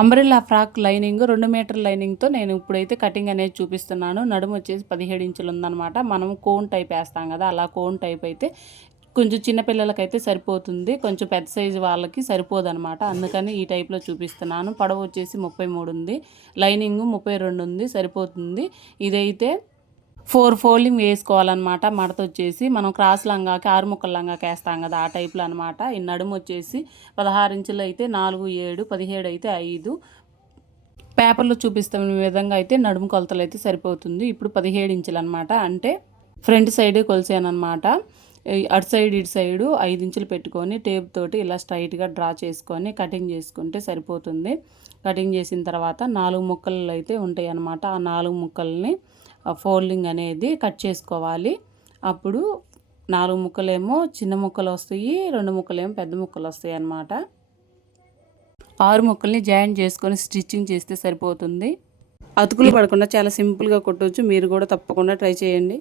Umbrella frock lining 2 metre లైనింగ్తో నేను ఇప్పుడైతే cutting అనేది చూపిస్తున్నాను. నడుము వచ్చేసి 17 ఇంచులు ఉందనమాట. మనం కోన్ టైప్ వేస్తాం కదా, అలా కోన్ టైప్ అయితే కొంచెం చిన్నపిల్లలకైతే సరిపోతుంది, కొంచెం పెద్ద సైజు వాళ్ళకి సరిపోదనమాట. అందుకని ఈ టైప్లో చూపిస్తున్నాను. పొడవు వచ్చేసి 33 ఉంది, లైనింగ్ 32 ఉంది, సరిపోతుంది. ఇదైతే 4 ఫోల్డింగ్ వేసుకోవాలన్నమాట. మడత వచ్చేసి మనం క్రాస్ లంగాకి 6 ముక్కల లంగాకి వేస్తాం కదా, ఆ టైప్లో అనమాట. ఈ నడుము వచ్చేసి 16 ఇంచులు అయితే 4, 7, 17 అయితే 5. పేపర్లో చూపిస్తున్న విధంగా అయితే నడుము కొలతలు అయితే సరిపోతుంది. ఇప్పుడు 17 ఇంచులు అనమాట. అంటే ఫ్రంట్ సైడ్ కొలిసానమాట. అటు సైడ్ ఇటు సైడు 5 ఇంచులు పెట్టుకొని టేప్ తోటి ఇలా స్ట్రైట్గా డ్రా చేసుకొని కటింగ్ చేసుకుంటే సరిపోతుంది. కటింగ్ చేసిన తర్వాత 4 ముక్కలు అయితే ఉంటాయి అన్నమాట. ఆ 4 ముక్కల్ని ఫోల్డింగ్ అనేది కట్ చేసుకోవాలి. అప్పుడు 4 ముక్కలేమో చిన్న ముక్కలు వస్తాయి, 2 ముక్కలేమో పెద్ద ముక్కలు వస్తాయి అన్నమాట. 6 ముక్కల్ని జాయింట్ చేసుకొని స్టిచ్చింగ్ చేస్తే సరిపోతుంది. అతుకులు పడకుండా చాలా సింపుల్గా కుట్టవచ్చు. మీరు కూడా తప్పకుండా ట్రై చేయండి.